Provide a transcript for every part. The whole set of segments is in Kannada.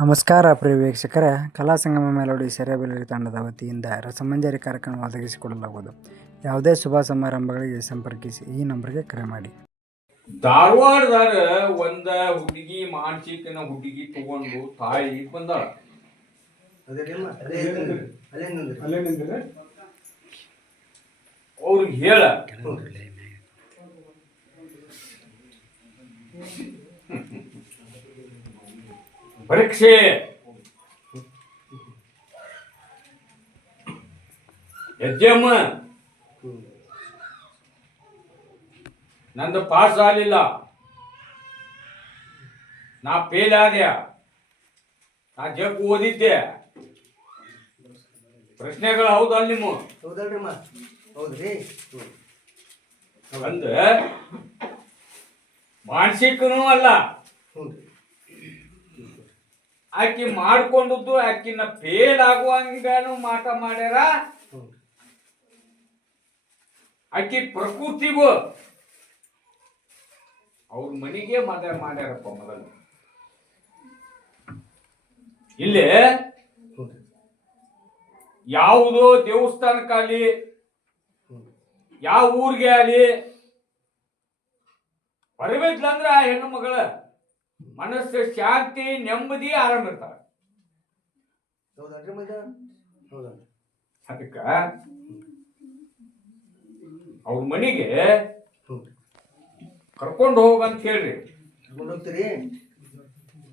ನಮಸ್ಕಾರ ಪ್ರಿಯ ವೀಕ್ಷಕರೇ. ಕಲಾ ಸಂಗಮ ಮೆಲೋಡಿ ಸೆರೆಬೆಲರಿ ತಂಡದ ವತಿಯಿಂದ ರಸಮಂಜರಿ ಕಾರ್ಯಕ್ರಮ ಒದಗಿಸಿಕೊಡಲಾಗುವುದು ಯಾವುದೇ ಶುಭ ಸಮಾರಂಭಗಳಿಗೆ ಸಂಪರ್ಕಿಸಿ ಈ ನಂಬರ್ಗೆ ಕರೆ ಮಾಡಿ. ಧಾರವಾಡದಾಗ ಒಂದ ಹುಡುಗಿ ಮಾನಸಿಕನ ಹುಡುಗಿ ತಗೊಂಡು ತಾಯಿ ಬಂದಾಳ. ಅದೇನಿಲ್ಲ ಅಲ್ಲೇ ನಿಂದ್ರಿ. ಅಲ್ಲೇ ನಿಂದ್ರಿ. ಅವ್ರಿಗೆ ಹೇಳ. ಪರೀಕ್ಷೆ. ಯಜ್ಜಮ್ಮ ಹ್ಮ್. ನಂದು ಪಾಸ್ ಆಗಲಿಲ್ಲ. ನಾ ಫೇಲ್ ಆದ್ಯ ನಾ ಜಗ್ ಓದಿದ್ದೆ. ಪ್ರಶ್ನೆಗಳು ಹೌದಲ್ಲ ನಿಮ್ಮ? ಹೌದಲ್ರಿ ಹೌದ್ರಿ. ಅಂದ ಮಾನಸಿಕನೂ ಅಲ್ಲ. ಹ್ಞೂ ಆಕಿ ಮಾಡ್ಕೊಂಡದ್ದು, ಆಕಿನ ಫೇಲ್ ಆಗುವಂಗನು ಮಾಟ ಮಾಡ್ಯಾರ. ಆಕಿ ಪ್ರಕೃತಿಗೂ ಅವ್ರ ಮನೆಗೆ ಮದ ಮಾಡ್ಯಾರಪ್ಪ ಮೊದಲು. ಇಲ್ಲಿ ಯಾವುದೋ ದೇವಸ್ಥಾನಕ್ಕಾಗಲಿ ಯಾವ ಊರಿಗೆ ಆಗಲಿ ಬರಬೇಕಂದ್ರ ಆ ಹೆಣ್ಣು ಮಗಳ. ಮನಸ್ಸು ಶಾಂತಿ ನೆಮ್ಮದಿ ಆರಾಮ ಇರ್ತಾರ. ಅದಕ್ಕ ಅವ್ರ ಮನೆಗೆ ಕರ್ಕೊಂಡು ಹೋಗಂತ ಹೇಳ್ರಿ. ಕರ್ಕೊಂಡು ಹೋಗ್ತೀರಿ?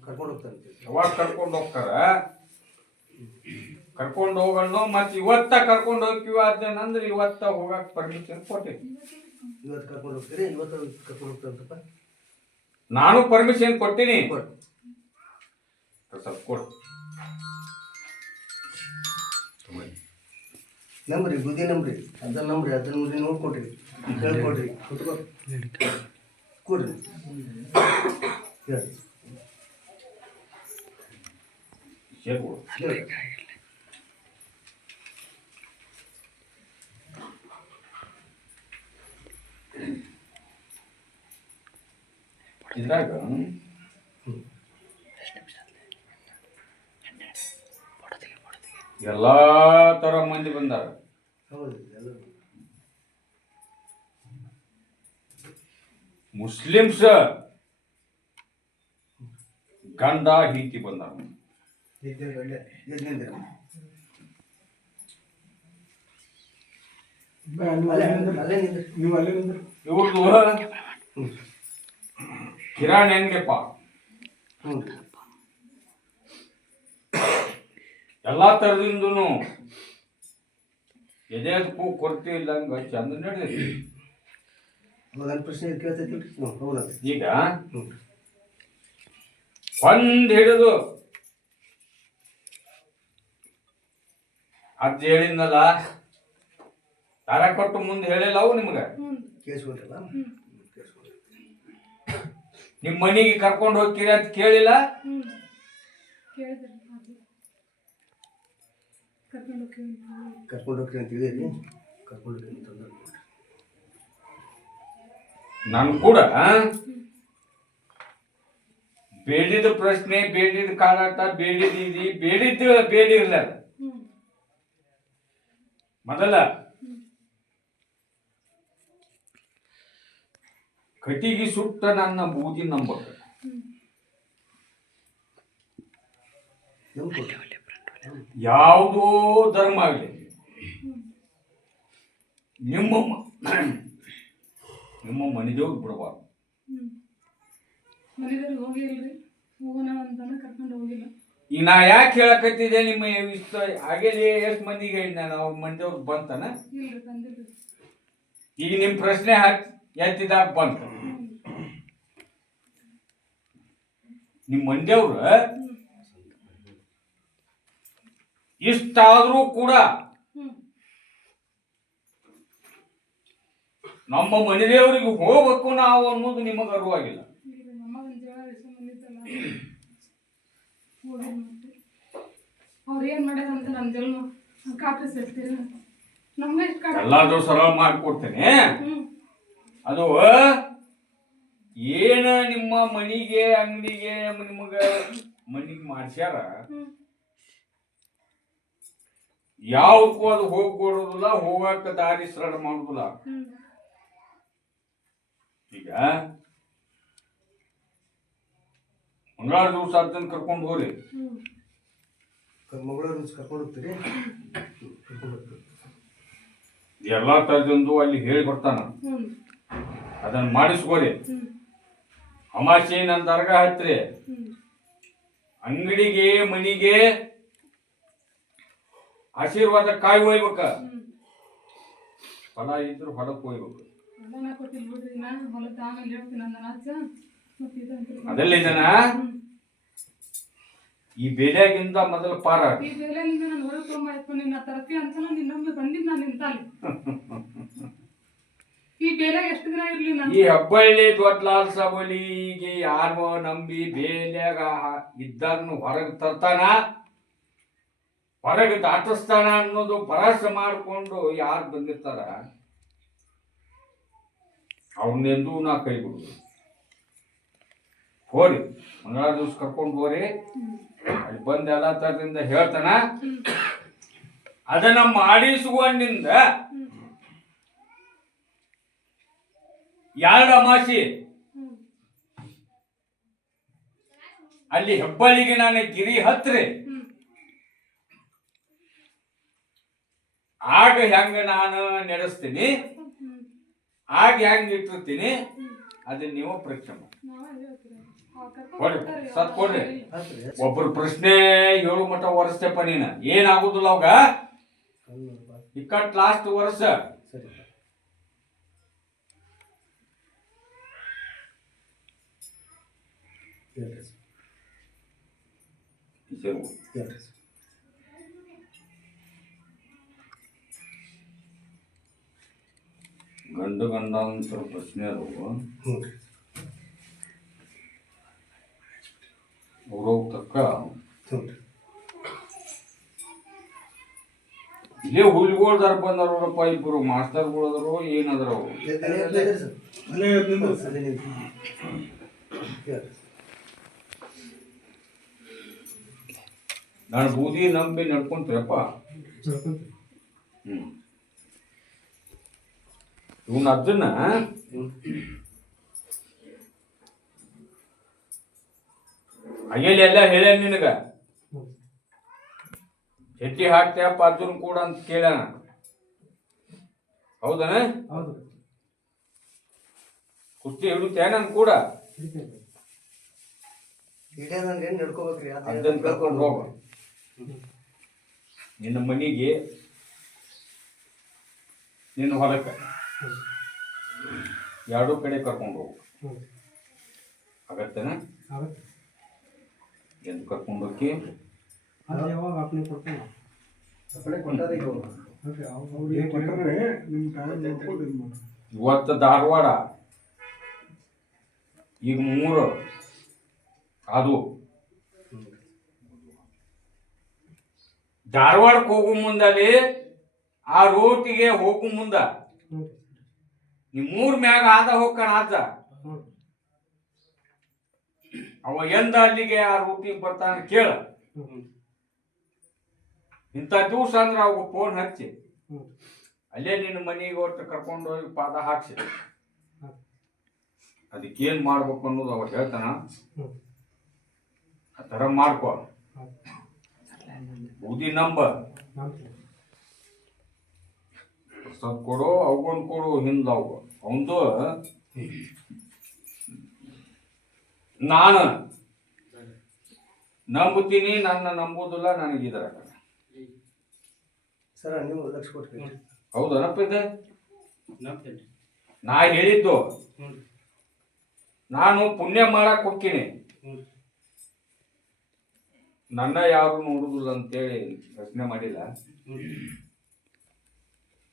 ಕರ್ಕೊಂಡು ಹೋಗ್ತಾನೆ ಯಾವಾಗ ಕರ್ಕೊಂಡು ಹೋಗ್ತಾರ? ಕರ್ಕೊಂಡು ಹೋಗೋಣ ಮತ್ತೆ ಇವತ್ತ ಕರ್ಕೊಂಡು ಹೋಗ್ತೀವಿ ಅದೇನಂದ್ರೆ ಇವತ್ತ ಹೋಗಕ್ ಪರ್ಮಿಷನ್ ಕೊಟ್ಟೆ ಇವತ್ತು ಕರ್ಕೊಂಡು ಹೋಗ್ತೀರಿ? ಇವತ್ತು ಕರ್ಕೊಂಡು ಹೋಗ್ತಾರಂತಪ್ಪ? ನಾನು ಪರ್ಮಿಷನ್ ಕೊಟ್ಟಿನಿ ಕೊಡು. ಸ್ವಲ್ಪ ಕೊಡು. ನಂಬ್ರಿ ಬುದ್ಧಿ ನಂಬ್ರಿ. ಅದನ್ನ ನಂಬ್ರಿ ಅದನ್ನ ನೋಡಿ ನೋಡ್ಕೊಡ್ರಿ. ಹೇಳ್ಕೊಡ್ರಿ. ಕುತ್ಕೋ. ಕೊಡ್ರಿ. ಸೇರ್ಕೊಡು. ಹೇಳಿ ಇದ್ರಾಗ ಎಲ್ಲ ತರ ಮಂದಿ ಬಂದಾರ. ಮುಸ್ಲಿಮ್ಸ್ ಗಂಡ ಹೀತಿ ಬಂದಾರ. ಇದ್ದೇವೆ ಕಿರಾಣಿ ಅಂಗಡಿಯಪ್ಪ ಹ್ಞೂ ಎಲ್ಲಾ ತರದಿಂದನು ಎದೆದಕ್ಕೂ ಕೊರತೆ ಇಲ್ಲಂಗ ಚಂದ ನಡೆದೈತಿ ಈಗ ಒಂದ್ ಹಿಡಿದು ಅದ್ ಹೇಳಿದ್ನಲ್ಲ ತರ ಕೊಟ್ಟು ಮುಂದೆ ಹೇಳಿಲ್ಲ ಅವು ನಿಮ್ಗೆ? ಕೇಳಿಸ್ಕೊಂಡ್ರಿ ನಿಮ್ ಮನೆಗೆ ಕರ್ಕೊಂಡು ಹೋಗ್ತೀರಿ ಅಂತ ಕೇಳಿಲ್ಲ? ಕರ್ಕೊಂಡು ಹೋಗ್ರಿ ಅಂತ ಹೇಳಿರಿ ಕರ್ಕೊಂಡು ಹೋಗ್ರಿ ಅಂತ ಅಂದ್ರು ನನ್ ಕೂಡ ಬೇಡಿದ ಪ್ರಶ್ನೆ ಬೇಡಿದ ಕಾಲಾಟ ಬೇಡಿದ ಇದಿ ಬೇಡಿರ್ಲಾರ ಬೇಡಿರ್ಲ ಮೊದಲ ಕಟಿಗೆ ಸುಟ್ಟ ನನ್ನ ಬೂದಿ ನಂಬಕ ಯಾವುದೋ ಧರ್ಮ ಆಗಲಿ. ನಿಮ್ಮ ನಿಮ್ಮ ಮನೆದೇವ್ರು ಬಿಡಬಾರ್ದು. ಮನೆದೇವ್ರಿಗೆ ಈಗ ನಾ ಯಾಕೆ ಹೇಳಕತ್ತಿದ್ದೆ ನಿಮ್ಮ ಇಷ್ಟ ಹಾಗೇಲಿ ಎಷ್ಟು ಮಂದಿಗೆ ಹೇಳಿ ನಾನು ಅವ್ರ ಮಂದಿ ಬಂತನ? ಈಗ ನಿಮ್ಮ ಪ್ರಶ್ನೆ ಹಾಕಿ. ಎತ್ತಿದಾಗ ಬಂತು. ನಿಮ್ಮ ಮಂದಿಯವ್ರ ಇಷ್ಟಾದ್ರೂ ಕೂಡ ನಮ್ಮ ಮನೆಯವರಿಗೆ ಹೋಗ್ಬೇಕು ನಾವು ಅನ್ನೋದು ನಿಮಗೆ ಅರಿವಾಗಿಲ್ಲ. ಎಲ್ಲಾದ್ರೂ ಸರಳ ಮಾಡಿಕೊಡ್ತೇನೆ. ಅದು ಏನ ನಿಮ್ಮ ಮನಿಗೆ ಅಂಗಡಿಗೆ ನಿಮಗ ಮನಿಗೆ ಮಾಡ್ಸ್ಯಾರ? ಯಾವಕ್ಕೂ ಅದು ಹೋಗಿ ಕೊಡೋದಿಲ್ಲ ಹೋಗಕ್ಕ ದಾರಿ ಸರಳ ಮಾಡುದಿಲ್ಲ. ಈಗ ಮಂಗಳವಾರ ದಿವಸ ಅದನ್ನ ಕರ್ಕೊಂಡು ಹೋಗ್ರಿ. ಮಂಗಳವಾರ ಕರ್ಕೊಂಡು ಹೋಗ್ತೀರಿ ಕರ್ಕೊಂಡು ಹೋಗ್ತೀರಿ? ಎಲ್ಲಾ ತರದಿಂದ ಅಲ್ಲಿ ಹೇಳಿ ಬರ್ತಾನ. ಅದನ್ನ ಮಾಡಿಸ್ಕೊಳ್ಳಿ. ಅಮಾಶೆ ಅಮಾಸೆ ನನ್ನ ದರ್ಗಾ ಹತ್ರಿ. ಅಂಗಡಿಗೆ ಮನಿಗೆ ಆಶೀರ್ವಾದ ಕಾಯಿ ಒಯ್ಬೇಕ. ಫಲ ಇದ್ರು ಹೊಲಕ್ಕೆ ಒಯ್ಬೇಕು. ಅದೆಲ್ಲ ಇದನ್ನ ಈ ಬೆಲೆಗಿಂತ ಮೊದಲು ಪಾರ. ಈ ಬೆಲೆ ನಾನು ಹೊರಗೆ ಇತ್ತು ನಿನ್ನ ತರತಿ ಅಂತ ನಿನ್ನೊಮ್ಮೆ ಬಂದಿದ್ದು ನಾನು ನಿಂತಲ್ಲಿ ಈ ಬೇಲೆ ಎಷ್ಟು ದಿನ ಇರ್ಲಿ ನಾನು? ಈ ಹಬ್ಬಳ್ಳಿ ದೊಡ್ಡ ಲಾಲ್ ಸಬಲಿಗೆ ಯಾರೋ ನಂಬಿ ಬೇಲ್ಯಾಗ ಇದ್ದನ್ನು ಹೊರಗೆ ತರ್ತಾನ? ಹೊರಗೆ ದಾಟಿಸ್ತಾನ ಅನ್ನೋದು ಭರವಸೆ ಮಾಡಿಕೊಂಡು ಯಾರು ಬಂದಿರ್ತಾರ? ಅವನ್ನೆಂದೂ ನಾ ಕೈ ಬಿಡುದು. ಹೋರಿ ಮಂಗಳ ದಿವಸ ಕರ್ಕೊಂಡು ಹೋರಿ. ಅಲ್ಲಿ ಬಂದ ಎಲ್ಲ ತರದಿಂದ ಹೇಳ್ತಾನ. ಅದನ್ನ ಮಾಡಿಸುವನಿಂದ ಎರಡು ಅಮಾಸಿ? ಅಲ್ಲಿ ಹೆಬ್ಬಳ್ಳಿಗೆ ನಾನು ಗಿರಿ ಹತ್ರಿ. ಆಗ ಹೆಂಗ ನಾನು ನಡೆಸ್ತೀನಿ? ಆಗ ಹೆಂಗ ಇಟ್ಟಿರ್ತೀನಿ? ಅದನ್ನ ನೀವು ಪ್ರಶ್ನೆ ಮಾಡಿ ಸತ್ ಕೊಡ್ರಿ ಒಬ್ರು ಪ್ರಶ್ನೆ ಏಳು ಮಟ ಒರೆಸ್ತೇಪ ನೀನ. ಏನಾಗುದಿಲ್ಲ ಅವಾಗ. ಇಕ್ಕಟ್ ಲಾಸ್ಟ್ ವರ್ಷ. ಸರಿ ನಂತರ ಸರ್. ಗಂಡು ಗಂಡಾಂತರ ಪ್ರಶ್ನೆ ಅದು. ಹ್ಞೂ ರೀ ಅವ್ರವ್ ತಕ್ಕ ಇಲ್ಲೇ ಹುಲಿಗೋಳ್ದಾರ ಬಂದಾರ ನೋಡಪ್ಪ ಇಬ್ರು ಮಾಸ್ತರ್ಗಳು ಅದಾರೋ ಏನದಾರ ಅವ್ರು ಅಲ್ಲೇ ಅಲ್ಲೇ ಇರಿ ಸರ್ ಅಲ್ಲೇ ನಿಂತು ಅಲ್ಲೇ ನಿಂತು ಹೇಳ್ರಿ ಸರ್. ನಾನು ಬೂದಿ ನಂಬಿ ನಡ್ಕೊಂತೀರಪ್ಪ. ಹ್ಮ್. ಇವನ್ ಅದನ್ನ ಅಯ್ಯಲ್ಲಿ ಎಲ್ಲ ಹೇಳ ನಿನಗ? ಹೆಟ್ಟಿ ಹಾಕ್ತೇವಪ್ಪ ಅರ್ಜುನ್ ಕೂಡ ಅಂತ ಕೇಳ ಹೌದನ? ಹೌದು. ಕುಸ್ತಿ ಹಿಡುತ್ತೆ ನನ್ ಕೂಡ? ಏನು ನಡ್ಕೋಬೇಕ್ರಿ? ಅದನ್ನ ಕರ್ಕೊಂಡು ಹೋಗ. ನಿನ್ನ ಮನೆಗೆ ನಿನ್ನ ಹೊಲಕ್ಕೆ ಎರಡೂ ಕಡೆ ಕರ್ಕೊಂಡು ಹೋಗು. ಆಗತ್ತೇನ? ಆಗುತ್ತೆ. ಎಂದು ಕರ್ಕೊಂಡು ಹೋಗಿ? ಯಾವಾಗ. ಇವತ್ತು ಧಾರವಾಡ ಈಗ ಮೂರು ಅದು. ಧಾರವಾಡಕ್ಕೆ ಹೋಗೋ ಮುಂದಲ್ಲಿ ಆ ರೋಟಿಗೆ ಹೋಗೋ ಮುಂದ. ನಿಮ್ಮೂರ್ ಮ್ಯಾಗ ಆದ ಹೋಗ್ಕಣ ಆದ ಅವ ಎಂದ ಅಲ್ಲಿಗೆ ಆ ರೂಟಿಗೆ ಬರ್ತಾನ ಕೇಳ. ಇಂಥ ದಿವಸ ಅಂದ್ರೆ ಅವ ಫೋನ್ ಹಚ್ಚಿ. ಅಲ್ಲೇ ನಿನ್ನ ಮನೆಗೆ ಒಟ್ಟು ಕರ್ಕೊಂಡು ಹೋಗಿ ಪಾದ ಹಾಕ್ಸಿ. ಅದಕ್ಕೆ ಅದಕ್ಕೇನ್ ಮಾಡ್ಬೇಕು ಅನ್ನೋದು ಅವ ಹೇಳ್ತಾನ. ಆ ಥರ ಮಾಡ್ಕೊ. ಬೂದಿ ನಂಬ ಪ್ರಸಾದ್ ಸ್ವಲ್ಪ ಕೊಡು ಅವಗೊಂದು ಕೊಡು ಹಿಂದ ಅವ. ಅವಂದು ನಾನು ನಂಬುತ್ತೀನಿ ನನ್ನ ನಂಬುದಿಲ್ಲ ನನಗಿದ್ರ ಸರ ನೀವು ಲಕ್ಷ ಕೊಟ್ಟು ಹೌದು ಇದೆ ನಾ ಹೇಳಿದ್ದು ನಾನು ಪುಣ್ಯ ಮಾಡಕ್ ಹೋಗ್ತೀನಿ. ನನ್ನ ಯಾರು ನೋಡುದಿಲ್ಲ ಅಂತೇಳಿ ಪ್ರಶ್ನೆ ಮಾಡಿಲ್ಲ. ಹ್ಞೂ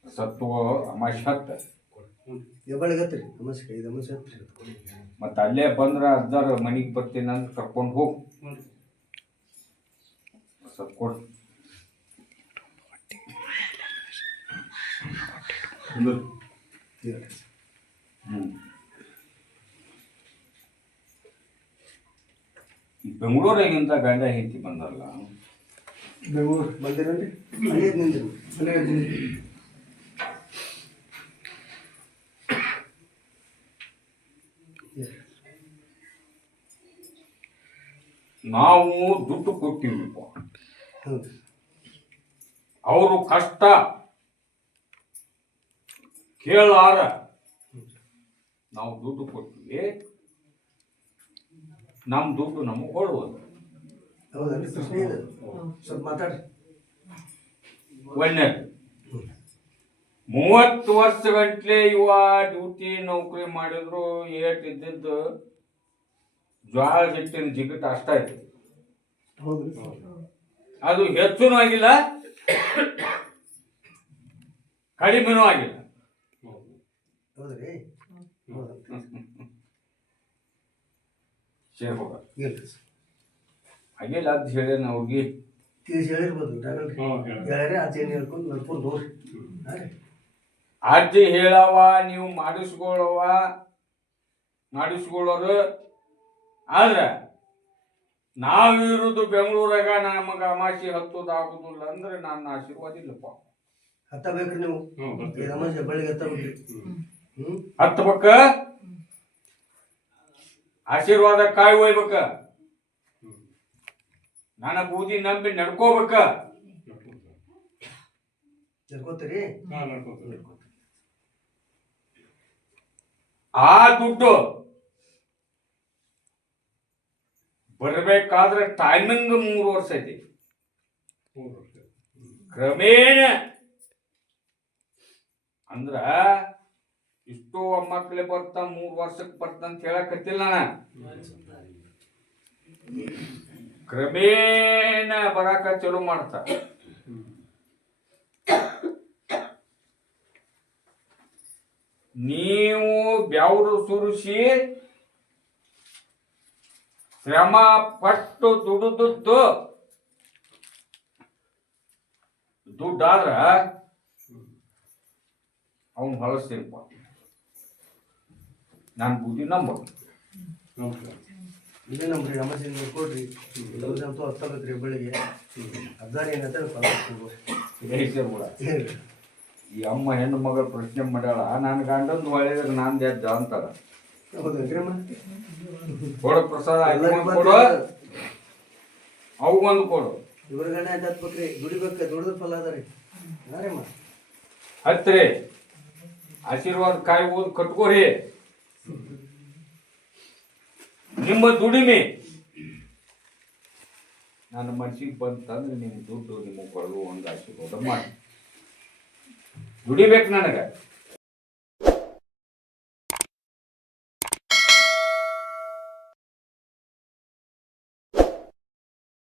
ಸತ್ವ ಅಮಾಶ್ ಹತ್ತ ಹ್ಞೂ ಮತ್ತೆ ಅಲ್ಲೇ ಬಂದ್ರ ಅಜ್ಜಾರ ಮನಿಗೆ ಬರ್ತೀನಿ ಅಂತ ಕರ್ಕೊಂಡು ಹೋಗ್. ಹ್ಞೂ ಸ್ವಲ್ಪ ಕೊಡು ಹೇಳ್ರಿ ಬೆಂಗಳೂರಾಗಿಂದ ಗಂಡ ಹೆಂಡತಿ ಬಂದಲ್ಲ ಬೆಂಗಳೂರು. ನಿಂತಿರು ನಾವು ದುಡ್ಡು ಕೊಟ್ಟಿವಿಪ್ಪ ಅವರು ಕಷ್ಟ. ಕೇಳಾರ ನಾವು ದುಡ್ಡು ಕೊಟ್ಟಿವಿ ನಮ್ಮ ದುಡ್ಡು ನಮಗೆ ಕೊಡ್ಬೋದು. ಒಳ್ಳೆ ಪ್ರಶ್ನೆ ಇದೆ. ಸ್ವಲ್ಪ ಮಾತಾಡ್ರಿ. ಒಳ್ಳೆಯದು ಮೂವತ್ತು ವರ್ಷ ಗಂಟ್ಲೆ ಇವ ಡ್ಯೂಟಿ ನೌಕರಿ ಮಾಡಿದ್ರು ಏಟ್ ಇದ್ದಿದ್ದು ಜ್ವಾಳ ಹಿಟ್ಟಿನ ಜಿಗಟ್ ಅಷ್ಟ ಇತ್ತು ಅದು ಹೆಚ್ಚುನೂ ಆಗಿಲ್ಲ ಕಡಿಮೆನೂ ಆಗಿಲ್ಲ ಹೌದ್ರಿ ಹೌದಲ್ರಿ ಶೇರ್ ಹೋಗ ಇಲ್ರಿ ಆಗಿಲ್ಲ ಅಂತ ಹೇಳಿ ಅವ್ರಿಗೆ ತಿಳಿಸಿ ಹೇಳಿರ್ಬೋದು ಆಗಲ್ರಿ ಹೇಳ್ಯಾರ ಆಚೆ ಏನು ಹೇಳ್ಕೊಂಡು ನಡ್ಕೊಂಡು ಹೋಗ್ರಿ. ಹಾಂ ರೀ ಅಜ್ಜಿ ಹೇಳವ ನೀವು ಮಾಡಿಸ್ಕೊಳ್ಳವ ಮಾಡಿಸ್ಕೊಳ್ಳೋರು ಆದ್ರೆ ನಾವಿರುದು ಬೆಂಗಳೂರಾಗ ನಮಗೆ ಅಮಾಸಿ ಹತ್ತೋದು ಆಗುದಿಲ್ಲ ಅಂದ್ರೆ ನನ್ನ ಆಶೀರ್ವಾದ ಇಲ್ಲಪ್ಪ. ಹತ್ತಬೇಕ್ರಿ ನೀವು. ಈ ರಮೇಶ್ ಬಳ್ಳಿಗೆ ಹತ್ತಬೇಕ್ರಿ. ಹತ್ತಬೇಕ ಆಶೀರ್ವಾದ ಕಾಯಿ ಒಯ್ಬೇಕ ನನ್ನ ಬೂದಿ ನಂಬಿ ನಡ್ಕೋಬೇಕ. ನಡ್ಕೋತೀರಿ? ಆ ದುಡ್ಡು ಬರಬೇಕಾದ್ರೆ ಟೈಮಿಂಗ್ ಮೂರು ವರ್ಷ ಐತಿ. ಕ್ರಮೇಣ ಅಂದ್ರ ಇಷ್ಟು ಮಕ್ಳೆ ಬರ್ತಾ, ಮೂರ್ ವರ್ಷಕ್ಕೆ ಬರ್ತ ಅಂತ ಹೇಳಕತ್ತಿಲ್ಲ ಕ್ರಮೇಣ ಬರಾಕ ಚಲೋ ಮಾಡ್ತಾ. ನೀವು ಬ್ಯಾವ್ರು ಸುರಿಸಿ ಶ್ರಮ ಪಟ್ಟು ದುಡಿದದ್ದು ದುಡ್ಡಾದ್ರ ಅವನು ಹೊಲಸ್ತೀರಪ್ಪ ನಾನು ಬುದ್ಧಿ ನಂಬ ಇದೇ ನಮ್ರಿ ರಮೇಶ್ ಅಂತೂ ಇಲ್ಲದಂತೂ ಹತ್ತಬೇಕ್ರಿ ಬೆಳಿಗ್ಗೆ ಹದ್ದಾರ ಏನಂತ ಈ ಅಮ್ಮ ಹೆಣ್ಣು ಮಗಳ ಪ್ರಶ್ನೆ ಮಾಡ್ಯಾಳ. ನಾನು ಗಂಡಂದು ಒಳ್ಳೇದ್ರೆ ನಾನು ಎದ್ದ ಅಂತಾರ ಹೌದೇನ್ರಿ ಕೊಡ ಪ್ರಸಾದ ಕೊಡು ಅವು ಒಂದು ಕೊಡು. ಇವ್ರ ಗಂಡ ಹತ್ಬೇಕ್ರಿ? ದುಡಿಬೇಕು ದುಡಿದ್ರ ಫಲ ಅದ ರೀ ರೀ ಹತ್ರಿ. ಆಶೀರ್ವಾದ ಕಾಯಿ ಓದ್ ಕಟ್ಕೋರಿ. ನಿಮ್ಮ ದುಡಿಮೆ. ನನ್ನ ಮನ್ಸಿಗೆ ಬಂತಂದ್ರೆ ನಿಮ್ಮ ದುಡ್ಡು ನಿಮಗೆ ಕೊಡಲು ಒಂದು ಆಶೀರ್ವಾದ ಮಾಡಿ. ದುಡಿಬೇಕು ನನಗೆ.